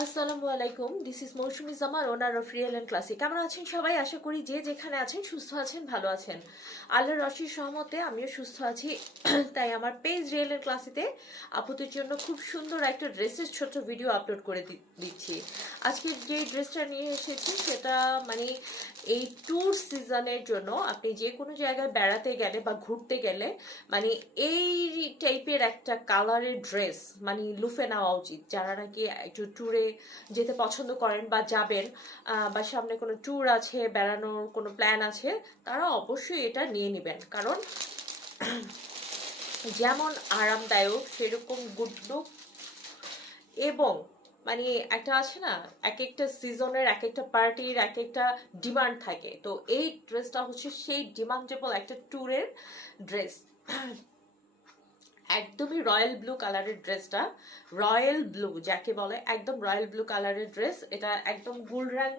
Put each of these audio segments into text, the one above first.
আসসালামু আলাইকুম this is Mousumi জামার owner of real and classic কেমন আছেন সবাই? আশা করি যে যেখানে আছেন, সুস্থ আছেন, ভালো আছেন। আল্লাহর রশির সহমতে আমিও সুস্থ আছি। তাই আমার পেজ রিয়েল অ্যান্ড ক্লাসিতে আপুদের জন্য খুব সুন্দর একটা ড্রেসের ছোট ভিডিও আপলোড করে দিচ্ছি। আজকে যে ড্রেসটা নিয়ে এসেছি, সেটা মানে এই ট্যুর সিজনের জন্য আপনি যে কোনো জায়গায় বেড়াতে গেলে বা ঘুরতে গেলে মানে এই টাইপের একটা কালারের ড্রেস মানে লুফে নেওয়া উচিত। যারা নাকি একটু ট্যুরে যেতে পছন্দ করেন বা যাবেন বা সামনে কোনো ট্যুর আছে, বেড়ানোর কোনো প্ল্যান আছে, তারা অবশ্যই এটা নিয়ে নেবেন। কারণ যেমন আরামদায়ক, সেরকম গুড লুক এবং মানে একটা আছে না এক একটা সিজনের এক একটা পার্টির এক একটা ডিমান্ড থাকে। তো এই ড্রেসটা হচ্ছে সেই ডিমান্ডেবল একটা ট্যুরের ড্রেস একদমই রয়্যাল ব্লু কালারের ড্রেসটা রয়্যাল ব্লু যাকে বলে, একদম রয়্যাল ব্লু কালারের ড্রেস এটা একদম গুল রং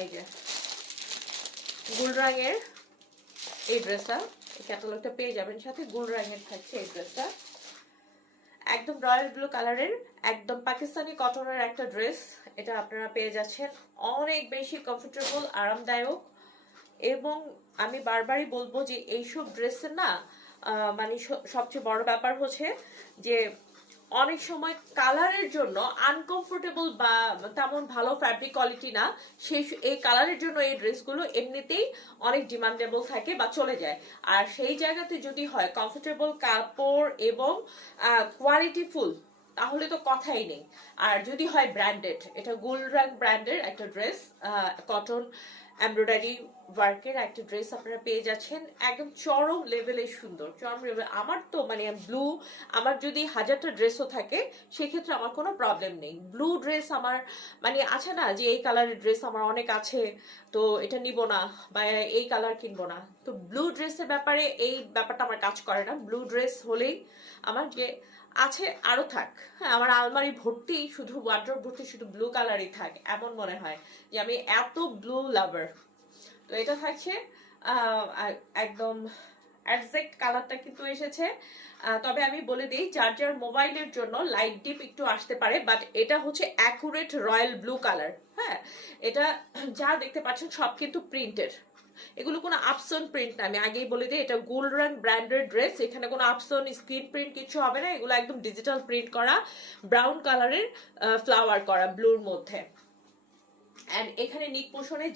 এই যে গুল রঙের এই ড্রেসটা ক্যাটালগটা পেয়ে যাবেন। সাথে গুল রঙের থাকছে এই ড্রেসটা একদম রয়্যাল ব্লু কালারের, একদম পাকিস্তানি কটনের একটা ড্রেস। এটা আপনারা পেয়ে যাচ্ছেন। অনেক বেশি কমফোর্টেবল আরামদায়ক। এবং আমি বারবারই বলব যে এইসব ড্রেসের না মানে সবচেয়ে বড় ব্যাপার হচ্ছে যে অনেক সময় কালারের জন্য আনকমফোর্টেবল বা তেমন ভালো ফ্যাব্রিক কোয়ালিটি না, সেই এই কালারের জন্য এই ড্রেসগুলো এমনিতেই অনেক ডিমান্ডেবল থাকে বা চলে যায়। আর সেই জায়গাতে যদি হয় কমফোর্টেবল কাপড় এবং কোয়ালিটি ফুল, তাহলে তো কথাই নেই। আর যদি হয় ব্র্যান্ডেড এটা গোল্ড ব্র্যান্ডের একটা ড্রেস কটন এমব্রয়ডারি ওয়ার্কের একটা ড্রেস আপনারা পেয়ে যাচ্ছেন। একদম চরম লেভেলে সুন্দর। চরম লেভেল আমার তো মানে ব্লু আমার যদি হাজারটা ড্রেসও থাকে, সেক্ষেত্রে আমার কোনো প্রবলেম নেই। ব্লু ড্রেস আমার মানে আছে না যে এই কালারের ড্রেস আমার অনেক আছে, তো এটা নিব না বা এই কালার কিনবো না। তো ব্লু ড্রেসের ব্যাপারে এই ব্যাপারটা আমার কাজ করে না। ব্লু ড্রেস হলেই আমার যে আছে, আরও থাক। হ্যাঁ আমার আলমারি ভর্তি, শুধু ওয়ার্ড্রোব ভর্তি, শুধু ব্লু কালারই থাক, এমন মনে হয় যে আমি এত ব্লু লাভার তো এটা থাকছে একদম একজ্যাক্ট কালারটা কিন্তু এসেছে। তবে আমি বলে দিই, যার যার মোবাইলের জন্য লাইট ডিপ একটু আসতে পারে বাট এটা হচ্ছে অ্যাকুরেট রয়্যাল ব্লু কালার হ্যাঁ এটা যা দেখতে পাচ্ছেন সব কিন্তু প্রিন্টের এগুলো কোনো আপসন প্রিন্ট না। আমি আগেই বলে দিই, এটা গোল্ড রান ব্র্যান্ডেড ড্রেস এখানে কোনো আপসন স্ক্রিন প্রিন্ট কিছু হবে না। এগুলো একদম ডিজিটাল প্রিন্ট করা ব্রাউন কালারের ফ্লাওয়ার করা ব্লুর মধ্যে। অ্যান্ড এখানে নিক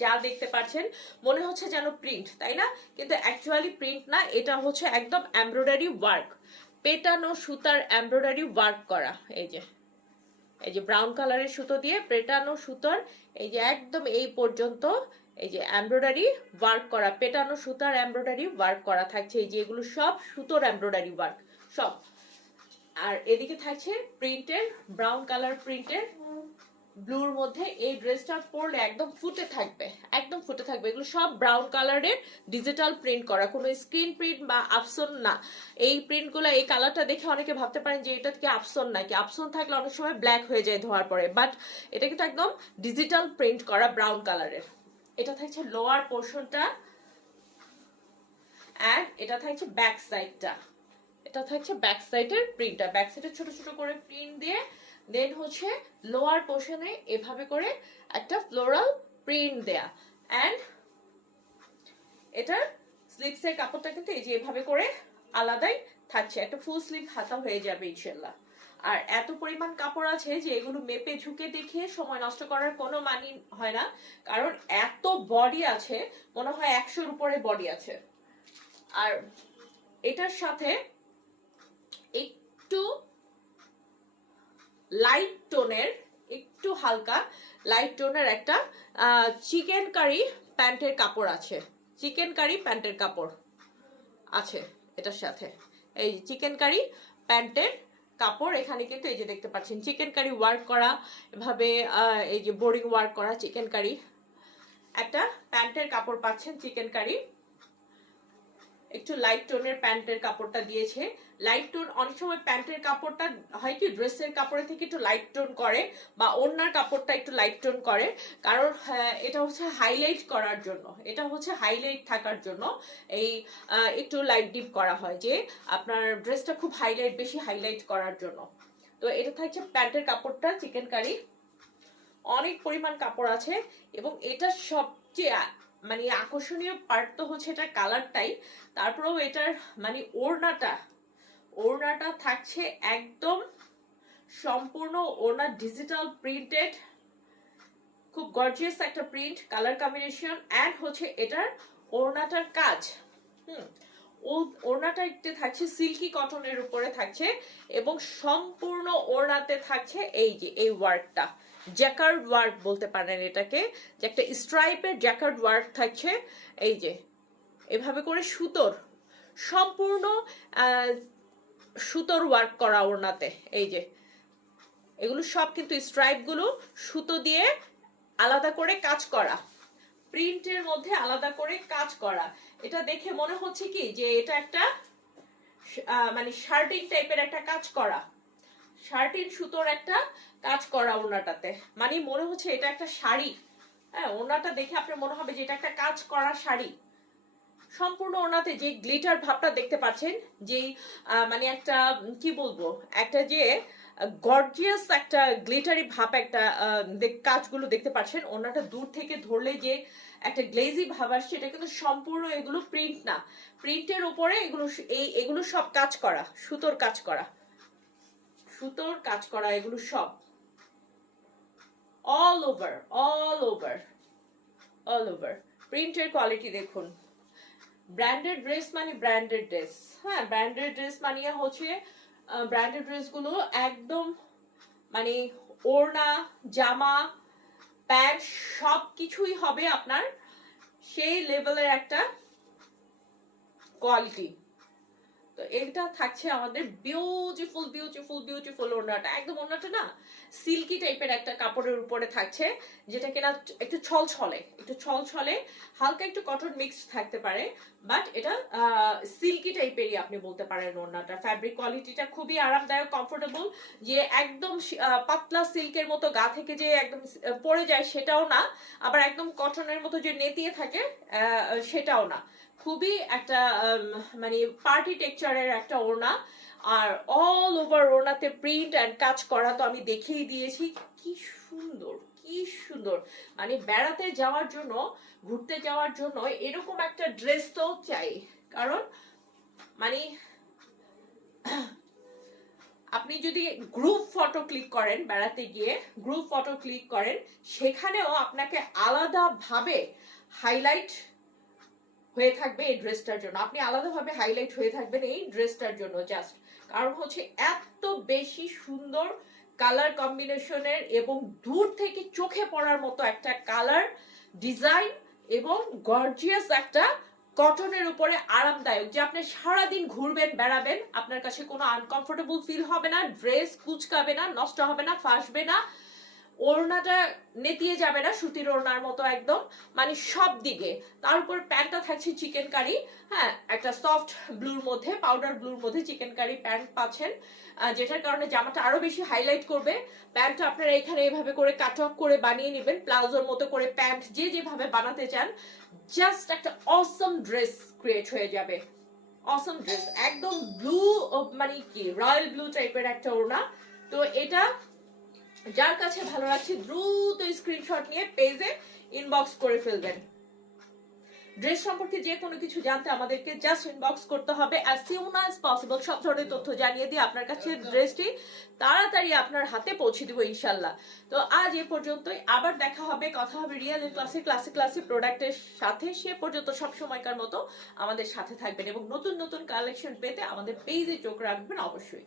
যা দেখতে পাচ্ছেন, মনে হচ্ছে যেন প্রিন্ট তাই না? কিন্তু অ্যাকচুয়ালি প্রিন্ট না, এটা হচ্ছে একদম এমব্রয়ডারি ওয়ার্ক পেটানো সুতার এমব্রয়ডারি ওয়ার্ক করা, এই যে। এই যে ব্রাউন কালারের সুতো দিয়ে পেটানো সুতোর, এই যে একদম এই পর্যন্ত এই যে এমব্রয়ডারি ওয়ার্ক করা, পেটানো সুতার এমব্রয়ডারি ওয়ার্ক করা থাকছে, এই যে এগুলো সব সুতোর এমব্রয়ডারি ওয়ার্ক সব। আর এদিকে থাকছে প্রিন্টের ব্রাউন কালার প্রিন্টের ব্লুর মধ্যে এই ড্রেসটা পরলে একদম ফুটে থাকবে, একদম ফুটে থাকবে। এগুলো সব ব্রাউন কালারের ডিজিটাল প্রিন্ট করা, কোনো স্ক্রিন প্রিন্ট বা আপসন না। এই প্রিন্টগুলো এই কালারটা দেখে অনেকে ভাবতে পারেন যে এটা কি আপসন নাকি? আপসন থাকলে অনেক সময় ব্ল্যাক হয়ে যায় ধোয়ার পরে বাট এটা কিন্তু একদম ডিজিটাল প্রিন্ট করা ব্রাউন কালারের এটা থাকছে লোয়ার পোর্শনটা অ্যান্ড এটা থাকছে ব্যাক সাইডটা এটা থাকছে ব্যাক সাইডের প্রিন্টটা ব্যাক সাইডে ছোট ছোট করে প্রিন্ট দিয়ে দেন হচ্ছে লোয়ার পোর্শনে এভাবে করে একটা ফ্লোরাল প্রিন্ট দেয়া। অ্যান্ড এটার স্লিপসের কাপড়টা কিন্তু এই যে এভাবে করে আলাদাই থাকছে। একটা ফুল স্লিপ হাতা হয়ে যাবে ইনশাল্লাহ আর এত পরিমাণ কাপড় আছে যে এগুলো মেপে ঝুঁকে দেখে সময় নষ্ট করার কোনো মানি হয় না। কারণ এত বডি আছে, মনে হয় একশোর উপরে বডি আছে। আর এটার সাথে একটু লাইট টোনের একটু হালকা লাইট টোনের একটা চিকেন কারি প্যান্টের কাপড় আছে। চিকেন কারি প্যান্টের কাপড় আছে এটার সাথে। এই চিকেন কারি প্যান্টের কাপড়, এখানে কিন্তু এই যে দেখতে পাচ্ছেন চিকেন কারি ওয়ার্ক করা, এভাবে এই যে বোরিং ওয়ার্ক করা চিকেন কারি একটা প্যান্টের কাপড় পাচ্ছেন চিকেন কারি একটু লাইট টোনের প্যান্টের কাপড়টা দিয়েছে। লাইট টোন অনেক সময় প্যান্টের কাপড়টা হয় কি ড্রেসের কাপড়ের থেকে একটু লাইট টোন করে বা ওড়নার কাপড়টা একটু লাইট টোন করে। কারণ হ্যাঁ, এটা হচ্ছে হাইলাইট করার জন্য। এটা হচ্ছে হাইলাইট থাকার জন্য এই একটু লাইট ডিপ করা হয় যে আপনার ড্রেসটা খুব হাইলাইট বেশি হাইলাইট করার জন্য। তো এটা থাকছে প্যান্টের কাপড়টা চিকেন কারি অনেক পরিমাণ কাপড় আছে এবং এটা সবচেয়ে মানে আকর্ষণীয় পার্ট তো হচ্ছে এটার কালারটাই তারপরেও এটার মানে ওড়নাটা ওড়নাটা থাকছে একদম সম্পূর্ণ ওড়না ডিজিটাল প্রিন্টেড খুব গর্জিয়াস একটা প্রিন্ট কালার কম্বিনেশন অ্যান্ড হচ্ছে এটার ওড়নাটার কাজ। হুম ওড়নাটা একটু থাকছে সিল্কি কটনের উপরে থাকছে এবং সম্পূর্ণ ওড়নাতে থাকছে এই যে, এই ওয়ার্কটা জ্যাকার্ড ওয়ার্ক বলতে পারেন এটাকে, যে একটা স্ট্রাইপের জ্যাকার্ড ওয়ার্ক থাকছে, এই যে, এভাবে করে সুতোর, সম্পূর্ণ সুতোর ওয়ার্ক করা ওড়নাতে, এই যে, এগুলো সব কিন্তু স্ট্রাইপগুলো সুতো দিয়ে আলাদা করে কাজ করা, প্রিন্টের মধ্যে আলাদা করে কাজ করা, এটা দেখে মনে হচ্ছে কি, যে এটা একটা মানে শার্টিং টাইপের একটা কাজ করা শার্টিন সুতোর একটা কাজ করা ওনাটাতে। মানে মনে হচ্ছে এটা একটা শাড়ি। হ্যাঁ ওনাটা দেখে আপনার মনে হবে যে এটা একটা কাজ করা শাড়ি। সম্পূর্ণ ওনাতে যে গ্লিটার ভাবটা দেখতে পাচ্ছেন, যে মানে একটা কি বলব, একটা যে গর্জিয়াস একটা গ্লিটারি ভাব একটা কাজগুলো দেখতে পাচ্ছেন। ওনাটা দূর থেকে ধরলে যে একটা গ্লেজি ভাব আসছে, এটা কিন্তু সম্পূর্ণ এগুলো প্রিন্ট না। প্রিন্টের উপরে এগুলো এই, এগুলো সব কাজ করা, সুতোর কাজ করা। সুতোর কাজ করা এগুলো সব। All over all over all over প্রিন্টের কোয়ালিটি দেখুন। ব্র্যান্ডেড ড্রেস মানে ব্র্যান্ডেড ড্রেস হ্যাঁ ব্র্যান্ডেড ড্রেস মানে হচ্ছে ব্র্যান্ডেড ড্রেসগুলো একদম মানে ওড়না, জামা, প্যান্ট সব কিছুই হবে আপনার সেই লেভেলের একটা কোয়ালিটি তো এটা থাকছে আমাদের বিউটিফুল বিউটিফুল বিউটিফুল ওড়নাটা। একদম ওড়নাটা না সিল্কি টাইপের একটা কাপড়ের উপরে থাকছে, যেটা কিনা একটু ছল ছলে একটু ছল ছলে হালকা একটু কটন মিক্স থাকতে পারে বাট এটা সিল্কি টাইপেরই আপনি বলতে পারেন ওড়নাটা। ফ্যাব্রিক কোয়ালিটিটা খুবই আরামদায়ক কমফোর্টেবল যে একদম পাতলা সিল্কের মতো গা থেকে যে একদম পড়ে যায় সেটাও না, আবার একদম কটনের মতো যে নেতিয়ে থাকে সেটাও না। খুবই একটা মানে পার্টি টেক্সচারের একটা ওড়না। আর অল ওভার ওড়নাতে প্রিন্ট অ্যান্ড কাজ করা তো আমি দেখেই দিয়েছি। কি সুন্দর কি সুন্দর। মানে বেড়াতে যাওয়ার জন্য, ঘুরতে যাওয়ার জন্য এরকম একটা ড্রেস তো চাই। কারণ মানে আপনি যদি গ্রুপ ফটো ক্লিক করেন বেড়াতে গিয়ে গ্রুপ ফটো ক্লিক করেন, সেখানেও আপনাকে আলাদাভাবে হাইলাইট হয়ে থাকবে এই ড্রেসটার জন্য। আপনি আলাদাভাবে হাইলাইট হয়ে থাকবেন এই ড্রেসটার জন্য জাস্ট কারণ হচ্ছে এত বেশি সুন্দর কালার কম্বিনেশনের এবং দূর থেকে চোখে পড়ার মতো একটা কালার ডিজাইন এবং গর্জিয়াস একটা কটনের উপরে আরামদায়ক। যে আপনি সারাদিন ঘুরবেন, বেড়াবেন, আপনার কাছে কোনো আনকমফোর্টেবল ফিল হবে না ড্রেস কুচকাবে না, নষ্ট হবে না, ফাঁসবে না। ওড়নাটা নেতিয়ে যাবে না, সুতির ওড়নার মতো একদম মানে সব দিকে। তার উপর প্যান্টটা থাকছে চিকেন কারি হ্যাঁ একটা সফট ব্লুর মধ্যে, পাউডার ব্লুর মধ্যে চিকেন কারি প্যান্ট পাচ্ছেন যেটার কারণে জামাটা আরও বেশি হাইলাইট করবে। প্যান্টটা আপনারা এখানে এভাবে করে কাট অফ করে বানিয়ে নেবেন প্লাজোর মতো করে প্যান্ট যে যেভাবে বানাতে চান, জাস্ট একটা অসম ড্রেস ক্রিয়েট হয়ে যাবে। অসম ড্রেস একদম ব্লু মানে কি রয়্যাল ব্লু টাইপের একটা ওড়না। তো এটা যার কাছে ভালো লাগছে, দ্রুত স্ক্রিনশট নিয়ে পেজে ইনবক্স করে ফেলবেন। ড্রেস সম্পর্কে যে কোনো কিছু জানতে আমাদেরকে জাস্ট ইনবক্স করতে হবে। অ্যাজ সিউন অ্যাজ পসিবল সব ধরনের তথ্য জানিয়ে দিয়ে আপনার কাছে ড্রেসটি তাড়াতাড়ি আপনার হাতে পৌঁছে দেবো, ইনশাল্লাহ। তো আজ এ পর্যন্তই। আবার দেখা হবে, কথা হবে রিয়েল ক্লাসে ক্লাসে ক্লাসে প্রোডাক্টের সাথে। সে পর্যন্ত সব সময়কার মতো আমাদের সাথে থাকবেন এবং নতুন নতুন কালেকশন পেতে আমাদের পেজে চোখ রাখবেন অবশ্যই।